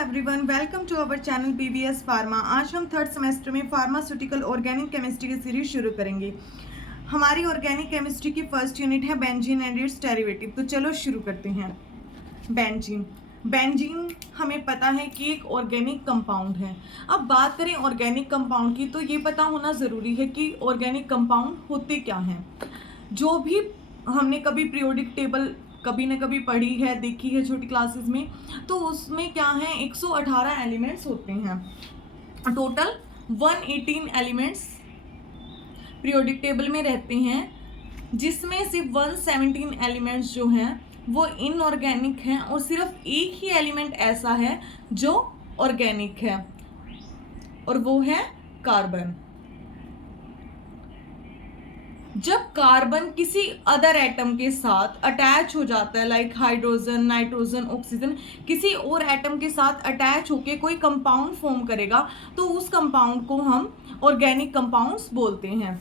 Everyone, welcome to our channel BBS pharma. आज हम third semester में फार्मास्यूटिकल ऑर्गेनिक केमिस्ट्री की सीरीज शुरू करेंगे। हमारी ऑर्गेनिक केमिस्ट्री की फर्स्ट यूनिट है बेंजीन एंड इट्स डेरिवेटिव। तो चलो शुरू करते हैं। बेंजीन बेंजीन हमें पता है कि एक ऑर्गेनिक कंपाउंड है। अब बात करें ऑर्गेनिक कंपाउंड की, तो ये पता होना ज़रूरी है कि ऑर्गेनिक कंपाउंड होते क्या हैं। जो भी हमने कभी पीरियोडिक टेबल कभी ना कभी पढ़ी है, देखी है छोटी क्लासेस में, तो उसमें क्या है 118 एलिमेंट्स होते हैं। टोटल 118 एलिमेंट्स पीरियोडिक टेबल में रहते हैं, जिसमें सिर्फ 117 एलिमेंट्स जो हैं वो इनऑर्गेनिक हैं और सिर्फ एक ही एलिमेंट ऐसा है जो ऑर्गेनिक है और वो है कार्बन। जब कार्बन किसी अदर एटम के साथ अटैच हो जाता है, लाइक हाइड्रोजन, नाइट्रोजन, ऑक्सीजन, किसी और एटम के साथ अटैच होके कोई कंपाउंड फॉर्म करेगा, तो उस कंपाउंड को हम ऑर्गेनिक कंपाउंड्स बोलते हैं।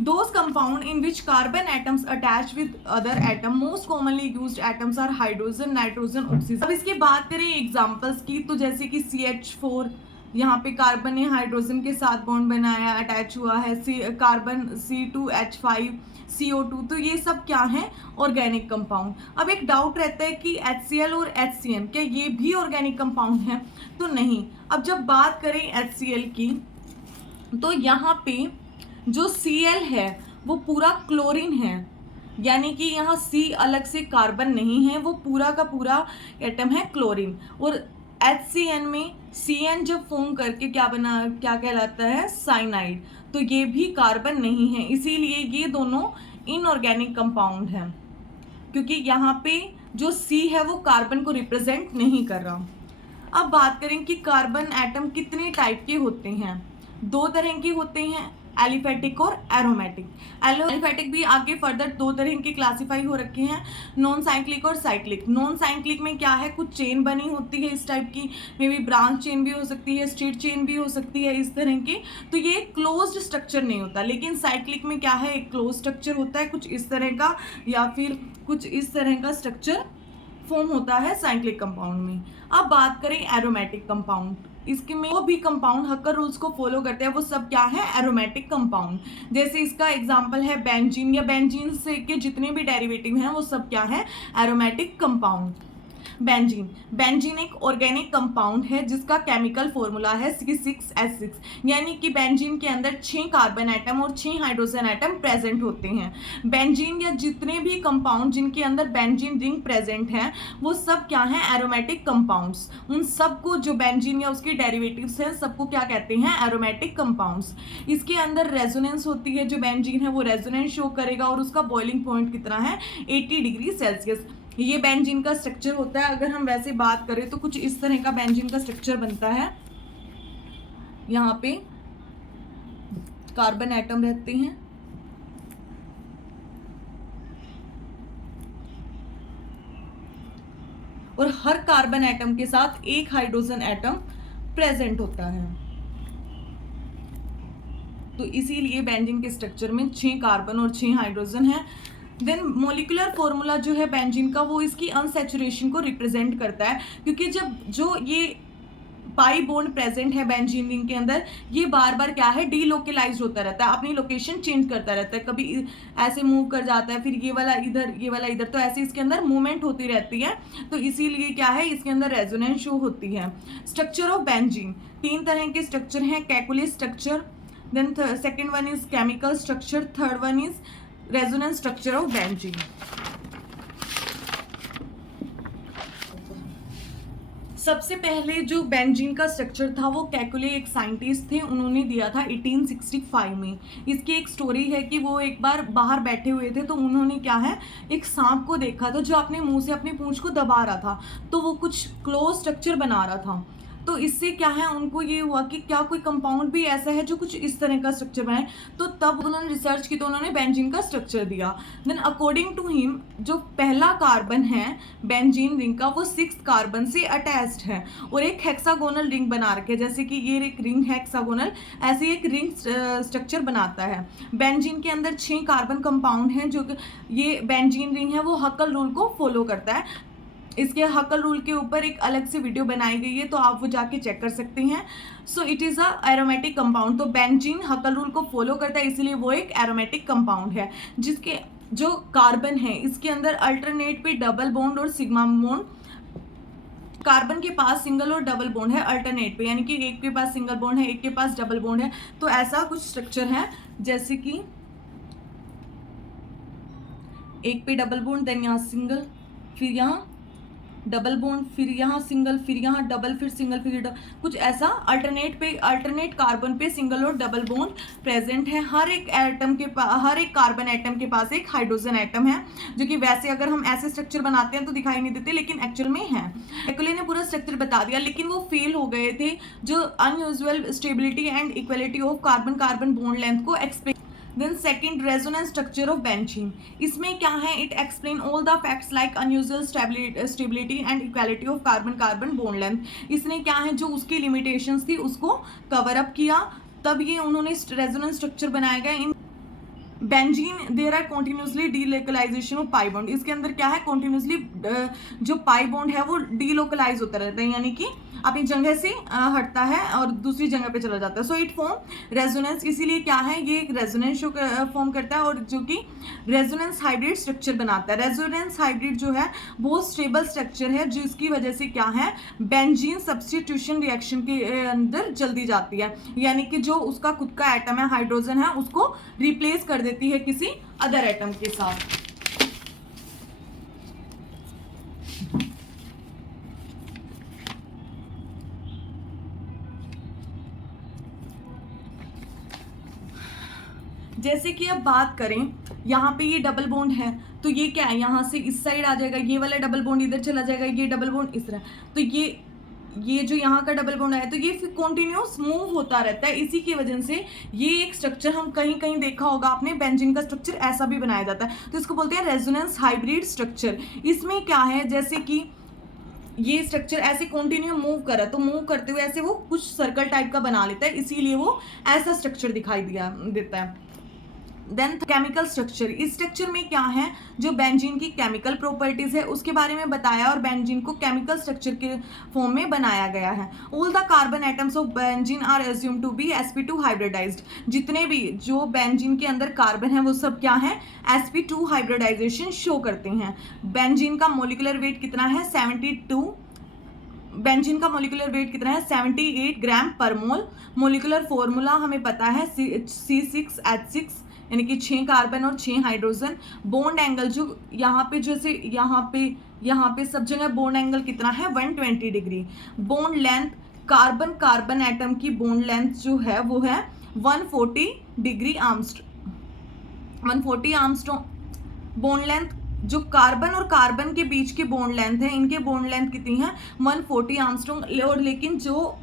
Those compound in which carbon atoms attach with other atom, most commonly used atoms are hydrogen, nitrogen, oxygen। अब इसकी बात करें एग्जांपल्स की, तो जैसे कि CH4, यहाँ पे कार्बन ने हाइड्रोजन के साथ बॉन्ड बनाया, अटैच हुआ है, कार्बन C2H5, CO2, तो ये सब क्या है ऑर्गेनिक कंपाउंड। अब एक डाउट रहता है कि HCl और HCN क्या ये भी ऑर्गेनिक कंपाउंड है? तो नहीं। अब जब बात करें HCl की, तो यहाँ पे जो Cl है वो पूरा क्लोरीन है, यानी कि यहाँ C अलग से कार्बन नहीं है, वो पूरा का पूरा एटम है क्लोरीन। और HCN में Cn जब फॉर्म करके क्या कहलाता है साइनाइड, तो ये भी कार्बन नहीं है, इसीलिए ये दोनों इनऑर्गेनिक कंपाउंड हैं, क्योंकि यहाँ पे जो C है वो कार्बन को रिप्रेजेंट नहीं कर रहा। अब बात करें कि कार्बन एटम कितने टाइप के होते हैं। दो तरह के होते हैं, एलिफेटिक और एरोमेटिक। एलिफेटिक भी आगे फर्दर दो तरह के क्लासिफाई हो रखे हैं, नॉन साइक्लिक और साइक्लिक। नॉन साइक्लिक में क्या है, कुछ चेन बनी होती है इस टाइप की, मे बी ब्रांच चेन भी हो सकती है, स्ट्रेट चेन भी हो सकती है, इस तरह की, तो ये क्लोज्ड स्ट्रक्चर नहीं होता। लेकिन साइक्लिक में क्या है, एक क्लोज स्ट्रक्चर होता है कुछ इस तरह का, या फिर कुछ इस तरह का स्ट्रक्चर फॉर्म होता है साइक्लिक कंपाउंड में। अब बात करें एरोमेटिक कंपाउंड, इसके में वो भी कंपाउंड हक्कर रूल्स को फॉलो करते हैं, वो सब क्या है एरोमेटिक कंपाउंड। जैसे इसका एग्जांपल है बेंजीन, या बेंजीन से के जितने भी डेरिवेटिव हैं वो सब क्या है एरोमेटिक कंपाउंड। बेंजीन एक ऑर्गेनिक कंपाउंड है जिसका केमिकल फॉर्मूला है C6H6, यानी कि बेंजीन के अंदर 6 कार्बन एटम और 6 हाइड्रोजन एटम प्रेजेंट होते हैं। बेंजीन या जितने भी कंपाउंड जिनके अंदर बेंजीन रिंग प्रेजेंट है वो सब क्या है एरोमेटिक कंपाउंड्स। उन सबको जो बेंजीन या उसके डेरिवेटिव्स हैं सबको क्या कहते हैं एरोमेटिक कंपाउंड्स। इसके अंदर रेजोनेंस होती है, जो बेंजीन है वो रेजोनेंस शो करेगा और उसका बॉइलिंग पॉइंट कितना है 80 डिग्री सेल्सियस। ये बेंजीन का स्ट्रक्चर होता है। अगर हम वैसे बात करें तो कुछ इस तरह का बेंजीन का स्ट्रक्चर बनता है। यहाँ पे कार्बन एटम रहते हैं, और हर कार्बन एटम के साथ एक हाइड्रोजन एटम प्रेजेंट होता है, तो इसीलिए बेंजीन के स्ट्रक्चर में 6 कार्बन और 6 हाइड्रोजन है। देन मोलिकुलर फॉर्मूला जो है बेंजीन का वो इसकी अनसैचुरेशन को रिप्रेजेंट करता है, क्योंकि जब जो ये पाई बॉन्ड प्रेजेंट है बेंजीन रिंग के अंदर, ये बार बार क्या है डीलोकेलाइज्ड होता रहता है, अपनी लोकेशन चेंज करता रहता है, कभी ऐसे मूव कर जाता है, फिर ये वाला इधर ये वाला इधर, तो ऐसे इसके अंदर मूवमेंट होती रहती है, तो इसीलिए क्या है इसके अंदर रेजोनेंस शो होती है। स्ट्रक्चर ऑफ बेंजीन 3 तरह के स्ट्रक्चर हैं, Kekule structure, then second one is chemical structure, third one is resonance structure of benzene. सबसे पहले जो बेंजीन का स्ट्रक्चर था वो कैकुले एक साइंटिस्ट थे, उन्होंने दिया था 1865 में। इसकी एक स्टोरी है कि वो एक बार बाहर बैठे हुए थे, तो उन्होंने क्या है एक सांप को देखा था जो अपने मुंह से अपनी पूंछ को दबा रहा था, तो वो कुछ क्लोज स्ट्रक्चर बना रहा था। तो इससे क्या है उनको ये हुआ कि क्या कोई कंपाउंड भी ऐसा है जो कुछ इस तरह का स्ट्रक्चर बनाए, तो तब उन्होंने रिसर्च की, तो उन्होंने बेंजीन का स्ट्रक्चर दिया। देन अकॉर्डिंग टू हिम जो पहला कार्बन है बेंजीन रिंग का वो 6 कार्बन से अटैच्ड है और एक हेक्सागोनल रिंग बना रखे, जैसे कि ये एक रिंग है हेक्सागोनल, ऐसे एक रिंग स्ट्रक्चर बनाता है। बेंजीन के अंदर 6 कार्बन कंपाउंड हैं, जो ये बेंजीन रिंग है वो हक्कल रूल को फॉलो करता है। इसके हकल रूल के ऊपर एक अलग से वीडियो बनाई गई है, तो आप वो जाके चेक कर सकते हैं। So it is a aromatic compound. तो बेंजीन हकल रूल को फॉलो करता है, इसीलिए वो एक एरोमेटिक कंपाउंड है, जिसके जो कार्बन है इसके अंदर अल्टरनेट पे डबल बॉन्ड और सिग्मा बॉन्ड, कार्बन के पास सिंगल और डबल बॉन्ड है अल्टरनेट पे, यानी कि एक के पास सिंगल बॉन्ड है, एक के पास डबल बॉन्ड है। तो ऐसा कुछ स्ट्रक्चर है, जैसे कि एक पे डबल बॉन्ड, देन यहाँ सिंगल, फिर यहाँ डबल बॉन्ड, फिर यहाँ सिंगल, फिर यहाँ डबल, फिर सिंगल, फिर डबल, कुछ ऐसा अल्टरनेट कार्बन पे सिंगल और डबल बॉन्ड प्रेजेंट है। हर एक कार्बन एटम के पास एक हाइड्रोजन एटम है, जो कि वैसे अगर हम ऐसे स्ट्रक्चर बनाते हैं तो दिखाई नहीं देते, लेकिन एक्चुअल में है। एक्चुअली ने पूरा स्ट्रक्चर बता दिया, लेकिन वो फेल हो गए थे जो unusual stability and equality of carbon carbon bond length को explain. Then second, resonance structure of benzene. इसमें क्या है, it explain all the facts like unusual stability and equality of carbon carbon bond length. इसने क्या है, जो उसकी limitations थी उसको cover up किया, तब ये उन्होंने resonance structure बनाया गया। In benzene there are continuously delocalization of pi bond. इसके अंदर क्या है, कॉन्टिन्यूसली जो पाई बॉन्ड है वो डीलोकलाइज होता रहता है, यानी कि अपनी जगह से हटता है और दूसरी जगह पे चला जाता है। सो इट फॉर्म रेजोनेंस, इसीलिए क्या है, ये एक रेजोनेंस फॉर्म करता है, और जो कि रेजोनेंस हाइब्रिड स्ट्रक्चर बनाता है। रेजोनेंस हाइब्रिड जो है बहुत स्टेबल स्ट्रक्चर है, जिसकी वजह से क्या है, बेंजीन सब्स्टिट्यूशन रिएक्शन के अंदर जल्दी जाती है, यानी कि जो उसका खुद का एटम है हाइड्रोजन है उसको रिप्लेस कर देती है किसी अदर एटम के साथ। जैसे कि अब बात करें, यहाँ पे ये डबल बॉन्ड है, तो ये क्या है, यहाँ से इस साइड आ जाएगा, ये वाला डबल बॉन्ड इधर चला जाएगा, ये डबल बॉन्ड इस तरह, तो ये जो यहाँ का डबल बॉन्ड है तो ये फिर कॉन्टिन्यूस मूव होता रहता है। इसी की वजह से ये एक स्ट्रक्चर हम कहीं कहीं देखा होगा आपने, बेंजीन का स्ट्रक्चर ऐसा भी बनाया जाता है, तो इसको बोलते हैं रेजोनेंस हाइब्रिड स्ट्रक्चर। इसमें क्या है, जैसे कि ये स्ट्रक्चर ऐसे कंटिन्यू मूव करा, तो मूव करते हुए ऐसे वो कुछ सर्कल टाइप का बना लेता है, इसीलिए वो ऐसा स्ट्रक्चर दिखाई देता है। देन केमिकल स्ट्रक्चर, इस स्ट्रक्चर में क्या है, जो बेंजीन की केमिकल प्रॉपर्टीज है उसके बारे में बताया, और बेंजीन को केमिकल स्ट्रक्चर के फॉर्म में बनाया गया है। All the carbon atoms of benzene are assume to be sp2 hybridized. जितने भी जो बेंजीन के अंदर कार्बन है वो सब क्या है, sp2 हाइब्रिडाइजेशन शो करते हैं। बेंजीन का मोलिकुलर वेट कितना है, 72। बेंजीन का मोलिकुलर वेट कितना है, 78 ग्राम पर मोल। मोलिकुलर फॉर्मूला हमें पता है, C6H6, यानी कि 6 कार्बन और 6 हाइड्रोजन। बॉन्ड एंगल जो यहाँ पे जैसे यहाँ पे सब जगह बॉन्ड एंगल कितना है, 120 degree. Bond length, carbon carbon atom की बॉन्ड लेंथ जो है वो है 140 degree Armstrong. 140 Armstrong bond length, जो कार्बन और कार्बन के बीच की बॉन्ड लेंथ है, इनके बॉन्ड लेंथ कितनी है, 140 आर्मस्ट्रॉन्ग। और लेकिन जो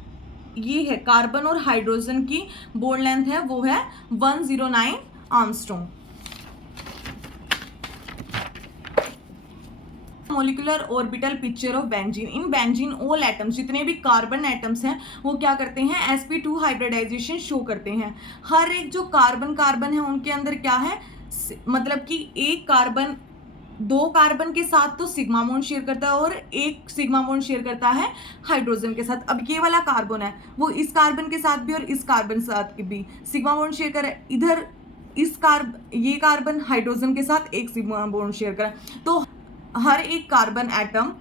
ये है कार्बन और हाइड्रोजन की बॉन्ड लेंथ है वो है 109 Armstrong. Molecular orbital picture of benzene. In benzene all atoms, जितने भी कार्बन एटम्स हैं वो क्या करते हैं, sp2 हाइब्रिडाइजेशन शो करते हैं। हर एक जो कार्बन है उनके अंदर क्या है, मतलब कि एक कार्बन 2 कार्बन के साथ तो सिग्मा बॉन्ड शेयर करता है और एक सिग्मा बॉन्ड शेयर करता है हाइड्रोजन के साथ। अब ये वाला कार्बन है वो इस कार्बन के साथ भी और इस कार्बन के साथ भी सिग्मा बॉन्ड शेयर कर, इधर ये कार्बन हाइड्रोजन के साथ एक सिग्मा बॉन्ड शेयर करा, तो हर एक carbon atom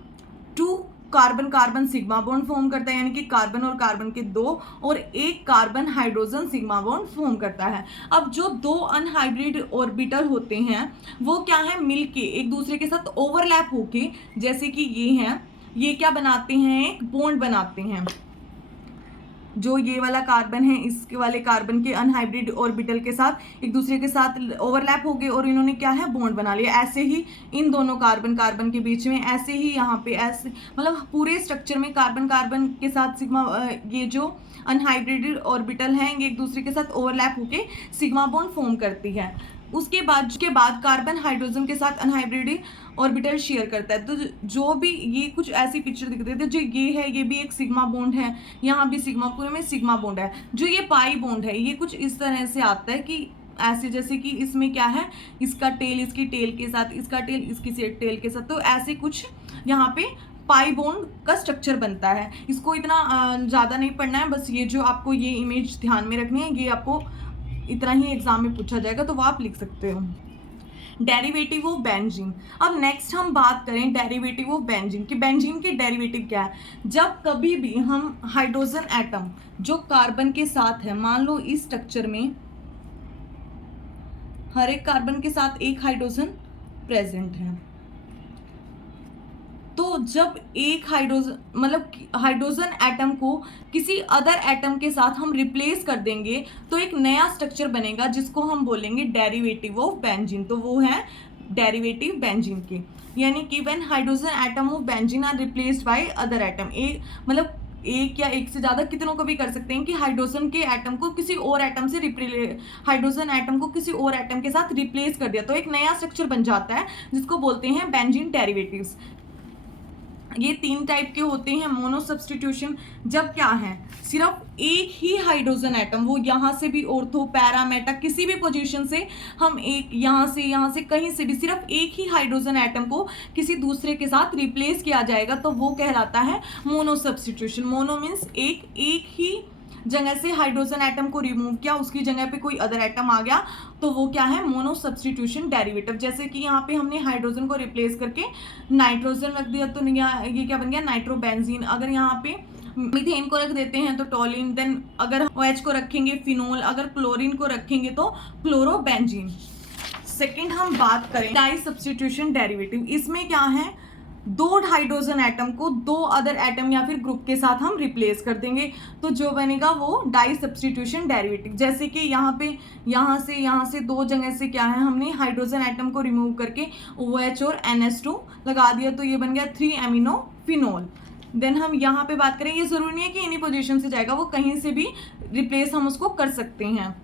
2 carbon carbon sigma bond form करता है, यानी कि कार्बन और कार्बन के 2 और एक carbon hydrogen sigma bond form करता है। अब जो 2 अनहाइब्रिड ऑर्बिटल होते हैं वो क्या है, मिलके एक दूसरे के साथ ओवरलैप होके, जैसे कि ये हैं, ये क्या बनाते हैं, एक बॉन्ड बनाते हैं। जो ये वाला कार्बन है इसके वाले कार्बन के अनहाइब्रिड ऑर्बिटल के साथ एक दूसरे के साथ ओवरलैप हो गए और इन्होंने क्या है, बॉन्ड बना लिया। ऐसे ही इन दोनों कार्बन कार्बन के बीच में, ऐसे ही यहाँ पे, ऐसे मतलब पूरे स्ट्रक्चर में कार्बन कार्बन के साथ सिग्मा, ये जो अनहाइब्रिड ऑर्बिटल हैं ये एक दूसरे के साथ ओवरलैप होके सिग्मा बॉन्ड फॉर्म करती है। उसके बाद कार्बन हाइड्रोजन के साथ अनहाइब्रिड ऑर्बिटल शेयर करता है। तो जो भी ये कुछ ऐसी पिक्चर दिखते थे, जो ये है ये भी एक सिग्मा बॉन्ड है, यहाँ भी सिग्मा, पूरे में सिग्मा बॉन्ड है। जो ये पाई बॉन्ड है ये कुछ इस तरह से आता है कि ऐसे, जैसे कि इसमें क्या है, इसका टेल इसकी टेल के साथ, इसका टेल इसकी टेल के साथ, तो ऐसे कुछ यहाँ पे पाई बॉन्ड का स्ट्रक्चर बनता है। इसको इतना ज़्यादा नहीं पढ़ना है, बस ये जो आपको ये इमेज ध्यान में रखनी है, ये आपको इतना ही एग्जाम में पूछा जाएगा तो वो आप लिख सकते हो। Derivative of benzene. अब नेक्स्ट हम बात करें डेरिवेटिव ऑफ बेंजीन कि बेंजीन के डेरिवेटिव क्या है। जब कभी भी हम हाइड्रोजन एटम जो कार्बन के साथ है, मान लो इस स्ट्रक्चर में हर एक कार्बन के साथ एक हाइड्रोजन प्रेजेंट है, तो जब एक हाइड्रोजन मतलब हाइड्रोजन एटम को किसी अदर एटम के साथ हम रिप्लेस कर देंगे तो एक नया स्ट्रक्चर बनेगा जिसको हम बोलेंगे डेरिवेटिव ऑफ बेंजीन। तो वो है डेरिवेटिव बेंजीन के, यानी कि when hydrogen atom of benzene are replaced by other atom. एक मतलब एक या एक से ज़्यादा कितनों को भी कर सकते हैं कि हाइड्रोजन के एटम को किसी और एटम से हाइड्रोजन एटम को किसी और एटम के साथ रिप्लेस कर दिया तो एक नया स्ट्रक्चर बन जाता है जिसको बोलते हैं बेंजीन डेरिवेटिव्स। ये 3 टाइप के होते हैं। मोनो सब्स्टिट्यूशन, जब क्या है सिर्फ एक ही हाइड्रोजन एटम, वो यहाँ से भी ऑर्थो पैरा मेटा किसी भी पोजीशन से हम एक यहाँ से कहीं से भी सिर्फ एक ही हाइड्रोजन एटम को किसी दूसरे के साथ रिप्लेस किया जाएगा तो वो कहलाता है मोनो सब्स्टिट्यूशन। मोनो मीन्स एक ही जगह से हाइड्रोजन एटम को रिमूव किया, उसकी जगह पे कोई अदर एटम आ गया तो वो क्या है मोनो सब्स्टिट्यूशन डेरिवेटिव। जैसे कि यहाँ पे हमने हाइड्रोजन को रिप्लेस करके नाइट्रोजन रख दिया तो ये क्या बन गया नाइट्रोबेंजीन। अगर यहाँ पे मीथेन को रख देते हैं तो टोलिन, देन अगर OH को रखेंगे फिनोल, अगर क्लोरीन को रखेंगे तो क्लोरोबेंजीन। सेकेंड हम बात करें डाई सब्स्टिट्यूशन डेरिवेटिव। इसमें क्या है 2 हाइड्रोजन एटम को 2 अदर एटम या फिर ग्रुप के साथ हम रिप्लेस कर देंगे तो जो बनेगा वो डाई सब्स्टिट्यूशन डेरिवेटिव। जैसे कि यहाँ से 2 जगह से क्या है हमने हाइड्रोजन एटम को रिमूव करके OH और NH2 लगा दिया तो ये बन गया 3 एमिनो फिनोल। देन हम यहाँ पे बात करें, ये जरूरी नहीं है कि इन्हीं पोजीशन से जाएगा, वो कहीं से भी रिप्लेस हम उसको कर सकते हैं।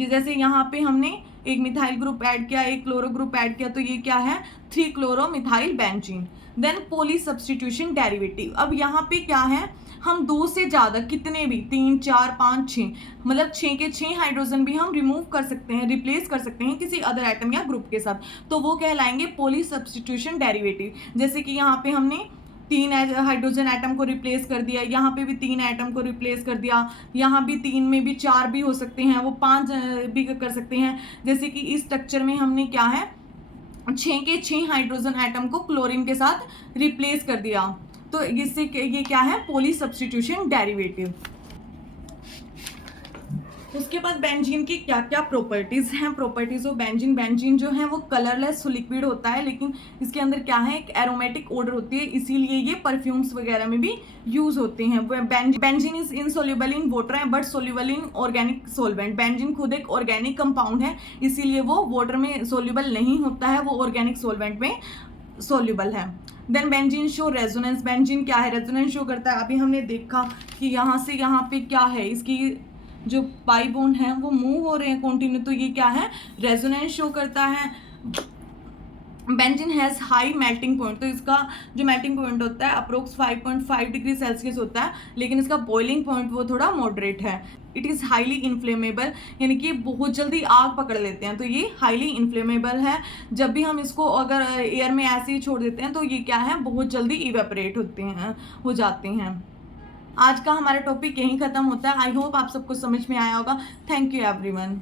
जैसे यहाँ पे हमने एक मिथाइल ग्रुप ऐड किया, एक क्लोरो ग्रुप ऐड किया तो ये क्या है 3 chloro methyl benzene. Then poly substitution derivative. अब यहाँ पे क्या है हम 2 से ज़्यादा कितने भी 3 4 5 6 मतलब 6 के 6 हाइड्रोजन भी हम रिमूव कर सकते हैं, रिप्लेस कर सकते हैं किसी अदर एटम या ग्रुप के साथ तो वो कहलाएंगे पॉली सब्स्टिट्यूशन डेरिवेटिव। जैसे कि यहाँ पे हमने 3 हाइड्रोजन एटम को रिप्लेस कर दिया, यहाँ पे भी 3 एटम को रिप्लेस कर दिया, यहाँ भी 3 में भी 4 भी हो सकते हैं, वो 5 भी कर सकते हैं। जैसे कि इस स्ट्रक्चर में हमने क्या है 6 के 6 हाइड्रोजन एटम को क्लोरीन के साथ रिप्लेस कर दिया तो इससे ये क्या है पॉली सब्स्टिट्यूशन डेरिवेटिव। उसके बाद बेंजीन की क्या क्या प्रॉपर्टीज हैं। Properties of benzene. बेंजीन जो है वो कलरलेस लिक्विड होता है लेकिन इसके अंदर क्या है एक एरोमेटिक ऑर्डर होती है, इसीलिए ये परफ्यूम्स वगैरह में भी यूज होते हैं। Benzene is insoluble in water है but soluble in organic solvent. Benzene खुद एक ऑर्गेनिक कंपाउंड है इसीलिए वो वाटर में सोल्युबल नहीं होता है, वो ऑर्गेनिक सोलवेंट में सोल्युबल है। Then benzene show resonance. Benzene क्या है रेजोनेंस शो करता है। अभी हमने देखा कि यहाँ से यहाँ पे क्या है इसकी जो पाई बॉन्ड है वो मूव हो रहे हैं कंटिन्यू तो ये क्या है रेजोनेंस शो करता है। Benzene has high melting point, तो इसका जो मेल्टिंग पॉइंट होता है अप्रोक्स 5.5 डिग्री सेल्सियस होता है लेकिन इसका बॉइलिंग पॉइंट वो थोड़ा मॉडरेट है। इट इज़ हाईली इन्फ्लेमेबल, यानी कि बहुत जल्दी आग पकड़ लेते हैं तो ये हाईली इन्फ्लेमेबल है। जब भी हम इसको अगर एयर में ऐसे ही छोड़ देते हैं तो ये क्या है बहुत जल्दी इवेपोरेट हो जाते हैं। आज का हमारा टॉपिक यहीं ख़त्म होता है। आई होप आप सबको समझ में आया होगा। Thank you everyone.